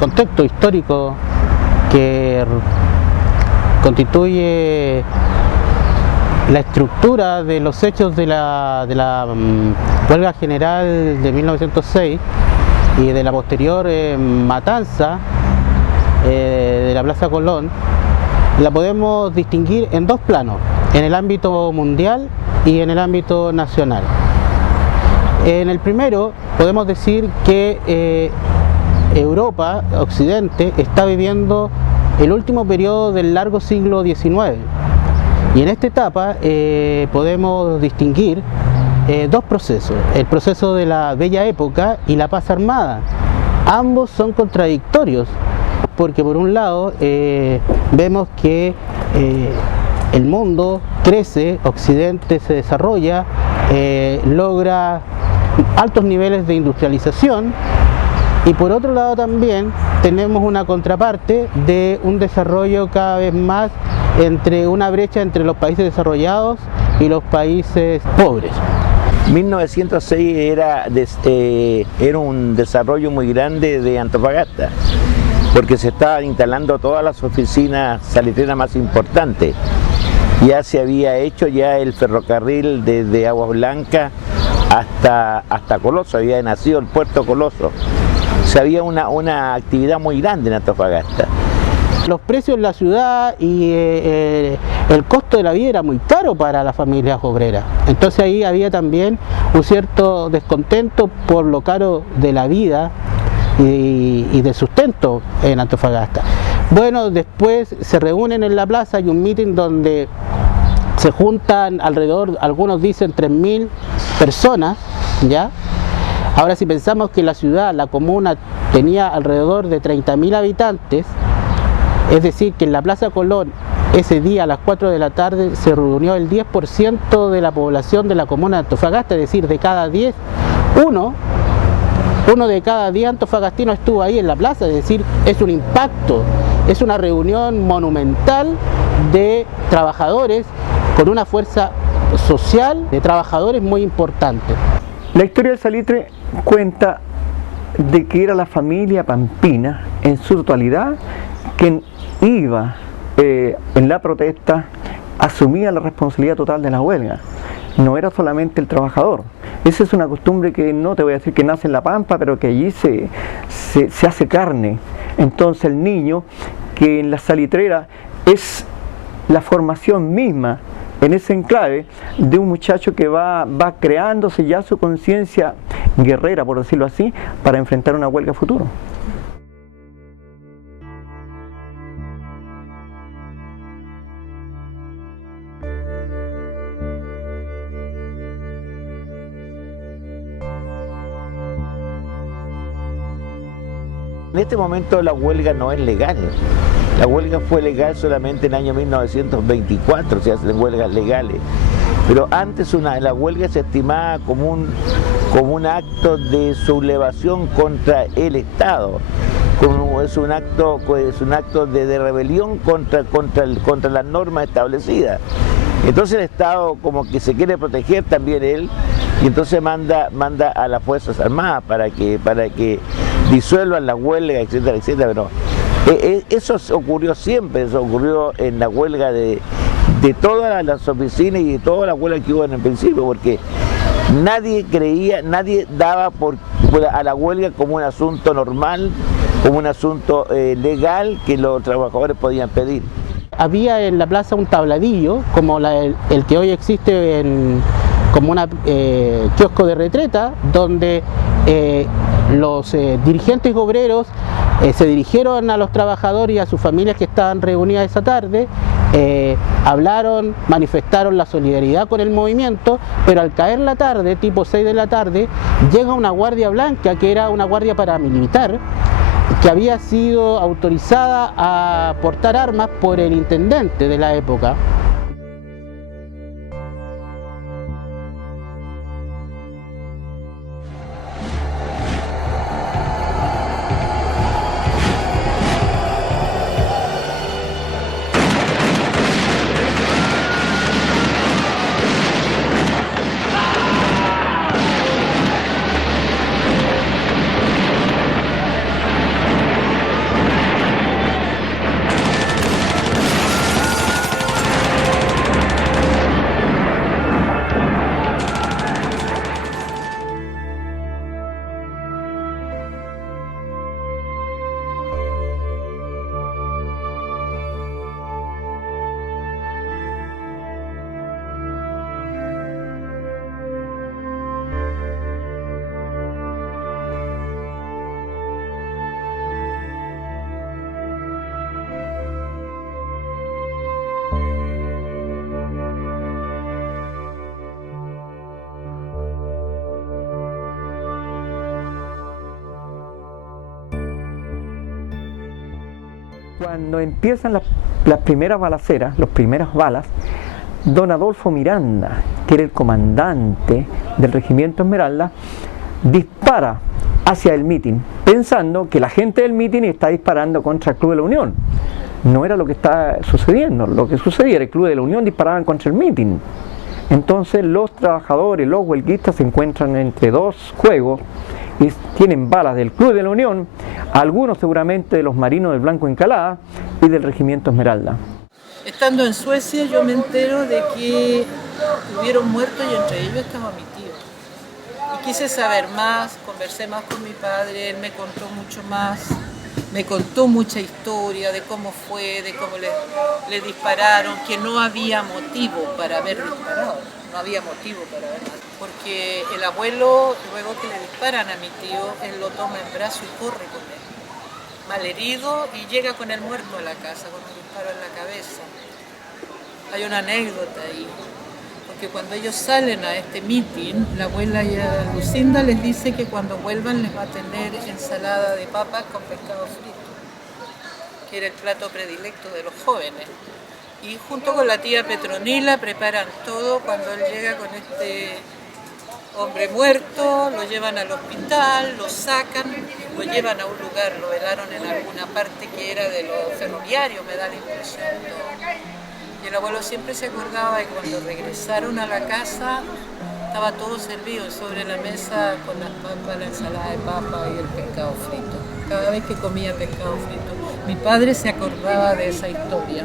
contexto histórico que constituye la estructura de los hechos de la huelga general de 1906 y de la posterior matanza de la Plaza Colón, la podemos distinguir en dos planos, en el ámbito mundial y en el ámbito nacional. En el primero podemos decir que Europa, Occidente, está viviendo el último periodo del largo siglo XIX. Y en esta etapa podemos distinguir dos procesos, el proceso de la Bella Época y la paz armada. Ambos son contradictorios, porque por un lado vemos que el mundo crece, Occidente se desarrolla, logra altos niveles de industrialización, y por otro lado también tenemos una contraparte de un desarrollo cada vez más entre una brecha entre los países desarrollados y los países pobres. 1906 era un desarrollo muy grande de Antofagasta, porque se estaban instalando todas las oficinas salitreras más importantes. Ya se había hecho ya el ferrocarril desde Aguas Blancas hasta Coloso, había nacido el puerto Coloso. O sea, había una actividad muy grande en Antofagasta. Los precios en la ciudad y el costo de la vida era muy caro para las familias obreras. Entonces ahí había también un cierto descontento por lo caro de la vida y del sustento en Antofagasta. Bueno, después se reúnen en la plaza, hay un meeting donde se juntan alrededor, algunos dicen 3.000 personas, ¿ya? Ahora, si pensamos que la ciudad, la comuna, tenía alrededor de 30.000 habitantes, es decir, que en la Plaza Colón ese día a las 4 de la tarde se reunió el 10% de la población de la comuna de Antofagasta, es decir, de cada 10, uno de cada 10 antofagastinos estuvo ahí en la plaza, es decir, es un impacto, es una reunión monumental de trabajadores con una fuerza social de trabajadores muy importante. La historia del salitre cuenta de que era la familia Pampina en su totalidad quien iba en la protesta, asumía la responsabilidad total de la huelga, no era solamente el trabajador. Esa es una costumbre que no te voy a decir que nace en La Pampa, pero que allí se hace carne. Entonces el niño, que en la salitrera es la formación misma en ese enclave de un muchacho que va creándose ya su conciencia guerrera, por decirlo así, para enfrentar una huelga futuro. En este momento la huelga no es legal. La huelga fue legal solamente en el año 1924, se hacen huelgas legales. Pero antes la huelga se estimaba como un acto de sublevación contra el Estado. Es un acto de rebelión contra las normas establecidas. Entonces el Estado como que se quiere proteger también él, y entonces manda a las Fuerzas Armadas para que disuelvan la huelga, etcétera, etcétera. Pero eso ocurrió siempre, eso ocurrió en la huelga de todas las oficinas y de todas las huelgas que hubo en el principio, porque nadie daba a la huelga como un asunto normal, como un asunto legal que los trabajadores podían pedir. Había en la plaza un tabladillo, como el que hoy existe como un kiosco de retreta, donde los dirigentes obreros se dirigieron a los trabajadores y a sus familias que estaban reunidas esa tarde, hablaron, manifestaron la solidaridad con el movimiento, pero al caer la tarde, tipo 6 de la tarde, llega una guardia blanca, que era una guardia paramilitar, que había sido autorizada a portar armas por el intendente de la época. Cuando empiezan las primeras balaceras, las primeras balas, don Adolfo Miranda, que era el comandante del regimiento Esmeralda, dispara hacia el mitin, pensando que la gente del mitin está disparando contra el Club de la Unión. No era lo que está sucediendo, lo que sucedía era el Club de la Unión disparaban contra el mitin. Entonces los trabajadores, los huelguistas se encuentran entre dos juegos y tienen balas del Club de la Unión, algunos seguramente de los marinos del Blanco Encalada y del regimiento Esmeralda. Estando en Suecia yo me entero de que hubieron muertos y entre ellos estaba mi tío. Y quise saber más, conversé más con mi padre, él me contó mucho más, me contó mucha historia de cómo fue, de cómo le dispararon, que no había motivo para haber disparado, no había motivo para haber matado. Porque el abuelo, luego que le disparan a mi tío, él lo toma en brazo y corre con él, malherido, y llega con el muerto a la casa, con un disparo en la cabeza. Hay una anécdota ahí, porque cuando ellos salen a este mitin, la abuela Lucinda les dice que cuando vuelvan les va a tener ensalada de papas con pescado frito, que era el plato predilecto de los jóvenes. Y junto con la tía Petronila preparan todo. Cuando él llega con este hombre muerto, lo llevan al hospital, lo sacan, lo llevan a un lugar, lo velaron en alguna parte que era de los ferroviarios, me da la impresión. Y el abuelo siempre se acordaba de que cuando regresaron a la casa estaba todo servido sobre la mesa con las papas, la ensalada de papa y el pescado frito. Cada vez que comía pescado frito, mi padre se acordaba de esa historia.